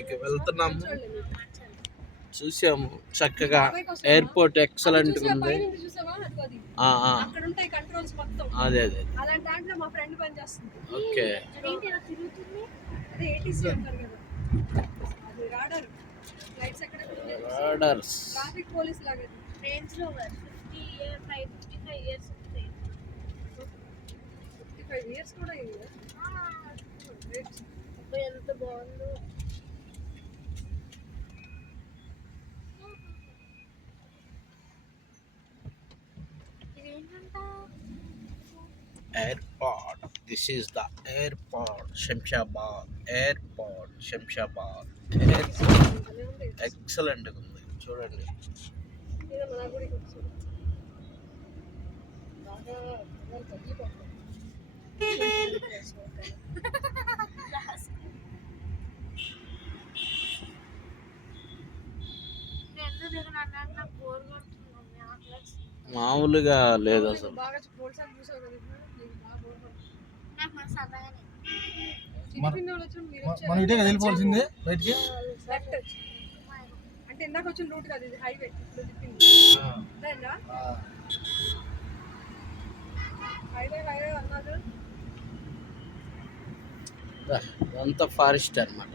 ఇక వెళ్తున్నాము. చూసాము చక్కగా ఎయిర్పోర్ట్ ఎక్సలెంట్ ఉంది. అదే అదే ఓకే. రాడర్స్ ఎంత బాగుందో. airport. This is the airport. Shamshabad airport. Shamshabad. Excellent ఉంది చూడండి. మామూలుగా లేదు అసలు. మనం ఇటే వెళ్ళిపోవాల్సిందే బయటికి. అంటే ఇందాక వచ్చిన రూట్ కాదు ఇది, హైవే. హైవే అన్నారు. అంతా ఫారెస్ట్ అన్నమాట.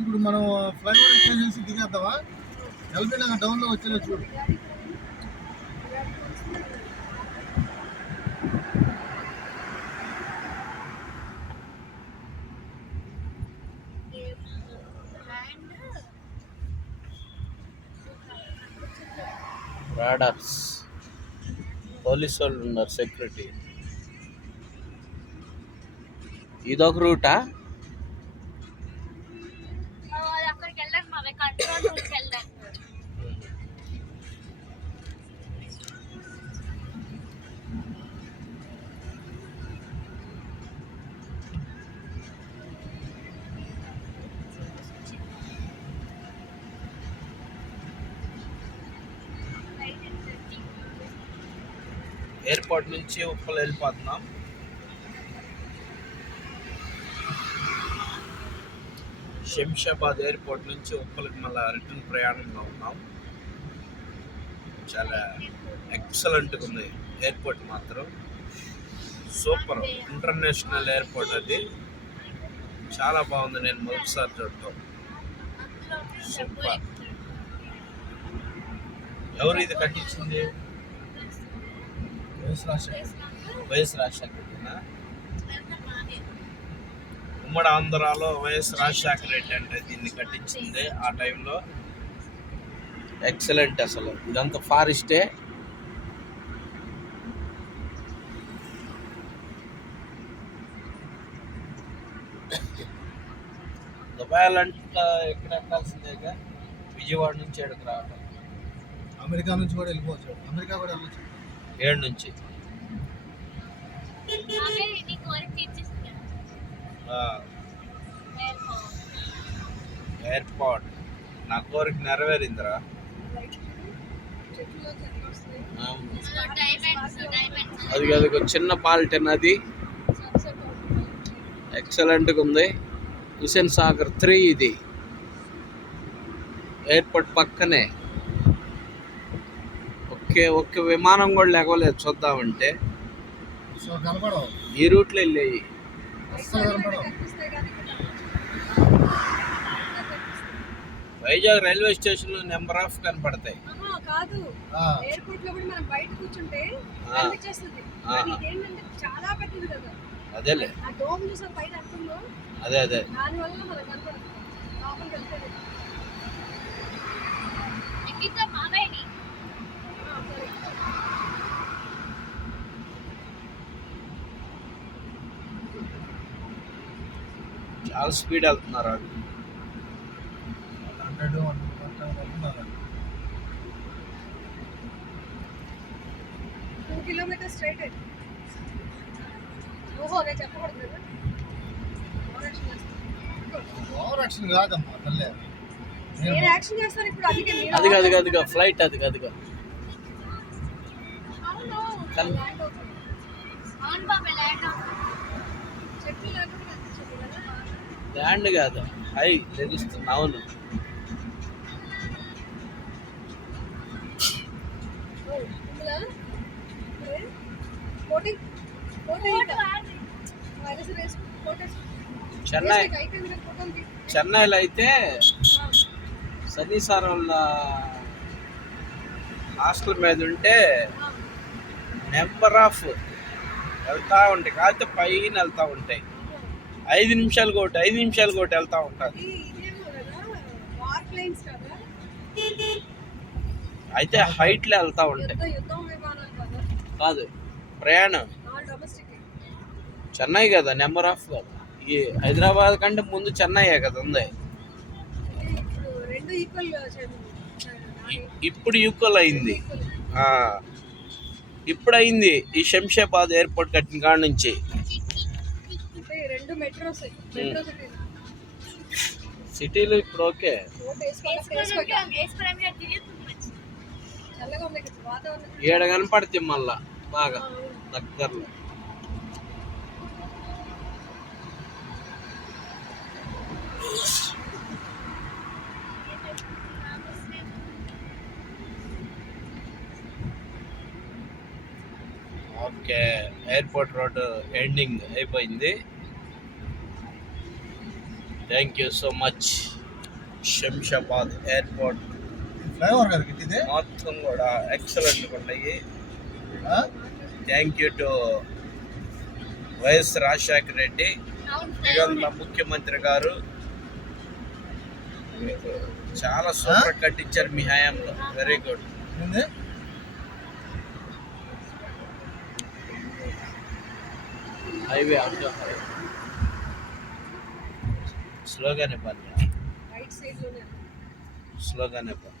ఇప్పుడు మనం ఫ్లైఓవర్ ఎక్స్టెన్షన్స్ దిగేద్దామా? వెళ్ళిపోయినాక డౌన్లో వచ్చేలా చూడు. రాడర్స్ పోలీసు వాళ్ళు ఉన్నారు, సెక్యూరిటీ. ఇదొక రూటా? ఎయిర్పోర్ట్ నుంచి ఉప్పల్ వెళ్ళిపోతున్నాం. శంషాబాద్ ఎయిర్పోర్ట్ నుంచి ఉప్పల్కి మళ్ళీ రిటర్న్ ప్రయాణంలో ఉన్నాం. చాలా ఎక్సలెంట్గా ఉంది ఎయిర్పోర్ట్ మాత్రం. సూపర్ ఇంటర్నేషనల్ ఎయిర్పోర్ట్ అది. చాలా బాగుంది, నేను మొదటిసారి చూడటం. సూపర్. ఎవరు ఇది కట్టించింది? వైఎస్ రాజశేఖర. ఉమ్మడి ఆంధ్రాలో వైఎస్ రాజశేఖర రెడ్డి అంటే దీన్ని కట్టించింది ఆ టైంలో. ఎక్సలెంట్ అసలు. ఇదంతా ఫారెస్టే. దుబాయ్ అంటే ఎక్కడ ఎక్కాల్సిందేగా, విజయవాడ నుంచి ఎక్కడికి రావటం. అమెరికా నుంచి కూడా వెళ్ళిపోవచ్చు. అమెరికా కూడా వెళ్ళచ్చు. 7 నుంచి. ఎయిర్పోర్ట్ నా కోరిక నెరవేరిందిరా. అది అది చిన్న పాల్టెన్, అది ఎక్సలెంట్గా ఉంది. హుసేన్ సాగర్ 3 ఇది. ఎయిర్పోర్ట్ పక్కనే. ఒక్క విమానం కూడా లేకలేదు చూద్దామంటే. ఈ రూట్లో వెళ్ళాయి. వైజాగ్ రైల్వే స్టేషన్ లో నెంబర్ ఆఫ్ కనపడతాయి. అదేలే, అదే అదే. చాలా స్పీడ్ వెళ్తున్నారు వాళ్ళు. 2 kilometers straight. ఓవర్ యాక్షన్ కాదమ్మా తల్లే. నేను యాక్షన్ చేస్తాను ఇప్పుడు. అదిగా ఫ్లైట్ అదిగా చెట్లు ల్యాండ్ కాదు, హై తెలుస్తుంది. అవును, చెన్నై చెన్నైలో అయితే శనిసారంలో హాస్టల్ మీద ఉంటే నెంబర్ ఆఫ్ వెళ్తా ఉంటాయి, కాకపోతే పైన వెళ్తా ఉంటాయి. 5 నిమిషాలు ఒకటి వెళ్తా ఉంటుంది. అయితే హైట్లో వెళ్తా ఉంటాయి. కాదు, ప్రయాణం చెన్నై కదా, నెంబర్ ఆఫ్ కదా. ఈ హైదరాబాద్ కంటే ముందు చెన్నైయే కదా ఉంది. ఇప్పుడు ఈక్వల్ అయింది. ఇప్పుడు అయింది ఈ శంషాబాద్ ఎయిర్పోర్ట్ కట్టిన కాడ నుంచి. సిటీలో ఇప్పుడు ఓకే. 7 కనపడుతుంది మళ్ళా బాగా దగ్గరలో. ఓకే, ఎయిర్పోర్ట్ రోడ్ ఎండింగ్ అయిపోయింది. Thank you so much. Shamshabad airport flyover కదా ఇది మొత్తం కూడా ఎక్సలెంట్గా ఉన్నాయి. Thank you to YS Rajasekhara Reddy, దిగంత ముఖ్యమంత్రి గారు. మీకు చాలా సూపర్ కట్టించారు మీ హయాంలో. Very good. హైవే అవుట్ స్లోగానే పని, స్లోగానే పని.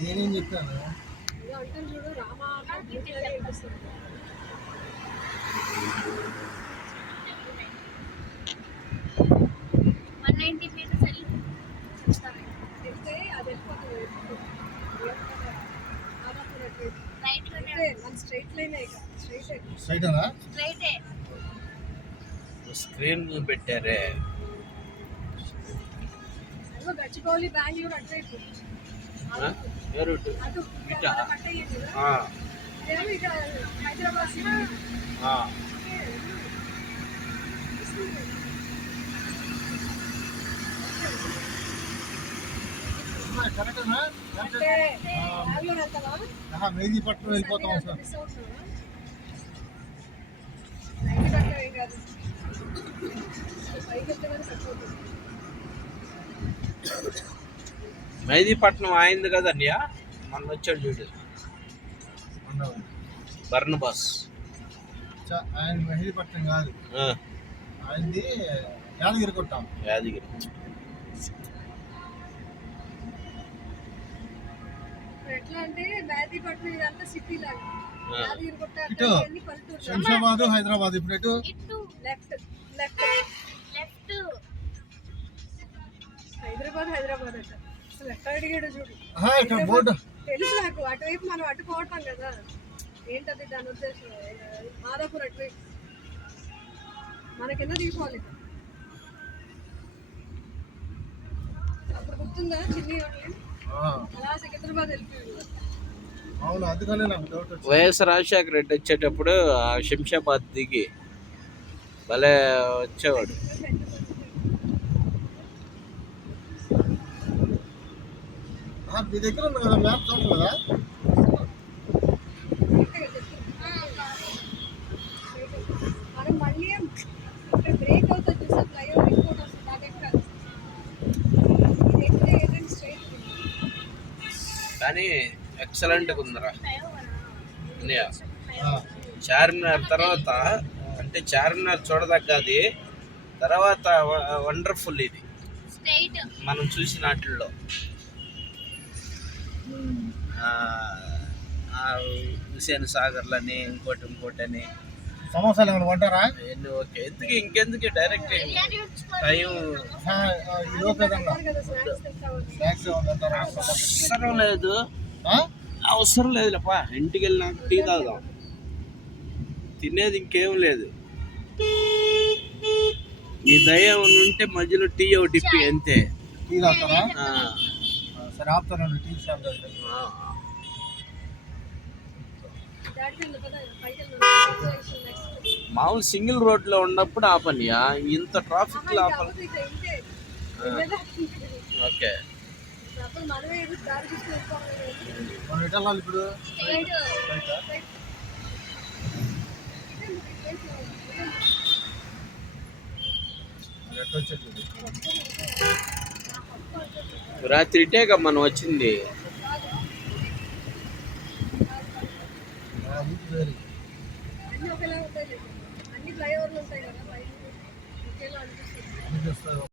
నేనేం చెప్పాను? స్క్రీన్ పెట్టారే. గచ్చిబౌలి బెంగళూరు అటు హైదరాబాద్ మెహదీపట్నం వెళ్ళిపోతాం సార్. మెహదీపట్నం అయింది కదా అన్నయ్య, మన వచ్చాడు చూడు బర్నబాస్. ఆయన మెహదీపట్నం కాదు, ఆయనది యాదగిరి కొట్టాం. యాదగిరి ఎట్లా అంటే మెహదీపట్నం ఇదంతా సిటీ లాగా. యాదగిరి కొట్ట శంషాబాద్ హైదరాబాద్. ఇప్పుడు ఎటు left left left Hyderabad Hyderabad అట. అసలు ఎక్కడ అడిగాడు చూడు. ఇక్కడ బోర్డు తెలుసు నాకు. అటువైపు మనం అటుకోవటం కదా. ఏంటది దాని ఉద్దేశం? మాదాపూర్ అటువైపు మన కింద తీసుకోవాలి. అప్పుడు గుర్తుందా చిన్ని అలా సికింద్రాబాద్ వెళ్ళిపోయింది. అవును, అందుకనే నాకు డౌట్ వచ్చింది. వైఎస్ రాజశేఖర రెడ్డి వచ్చేటప్పుడు ఆ శంషాబాద్ దిగి భలే వచ్చేవాడు. మీ దగ్గర ఉంది కదా మ్యాప్, చూడండి కదా. మనం మళ్ళీ ఇక్కడ బ్రేక్ అవుతుంది చూసా. ఫ్లైఓవర్ ఇంకోటి వస్తుంది, అది ఎక్కాలి. ఇది ఎక్కితే ఏదైనా స్ట్రైట్ కానీ ఎక్సలెంట్గా ఉందిరా అన్నయ్య. చార్మినార్ తర్వాత అంటే చార్మినార్ చూడదగ్గది, తర్వాత వండర్ఫుల్ ఇది మనం చూసిన వాటిల్లో. హుసేన్ సాగర్లని ఇంకోటి అని సమోసాలు ఏమైనా కొంటారా? ఓకే, ఇంకెందుకు డైరెక్ట్ టైం అవసరం లేదులేపా. ఇంటికి వెళ్ళినాక టీ తాగుదాం, తినేది ఇంకేం లేదు. ఈ దయ ఉంటే మధ్యలో టీ ఒకటి ఇప్పి అంతే. టీ తాగుతారా? ఆ, సరే ఆపుతానండి టీ షాప్ దగ్గర. ఆ. మామూలు సింగిల్ రోడ్ లో ఉన్నప్పుడు ఆపనియా, ఇంత ట్రాఫిక్ లో ఆపాలి. ఓకే. మనమే ఏదో దారి తీసుకెళ్ళిపోవాలి. మనం ఎటు వెళ్ళాలి ఇప్పుడు? ఎట్లా వచ్చేది? రాత్రి ఇటేగా మనం వచ్చింది. ఊరికి వేరు. అన్ని ఒకేలా ఉంటాయి, అన్ని ఫ్లైఓవర్లు ఉంటాయి కదా, ఒకేలా అనిపిస్తుంది. అనిపిస్తుంది.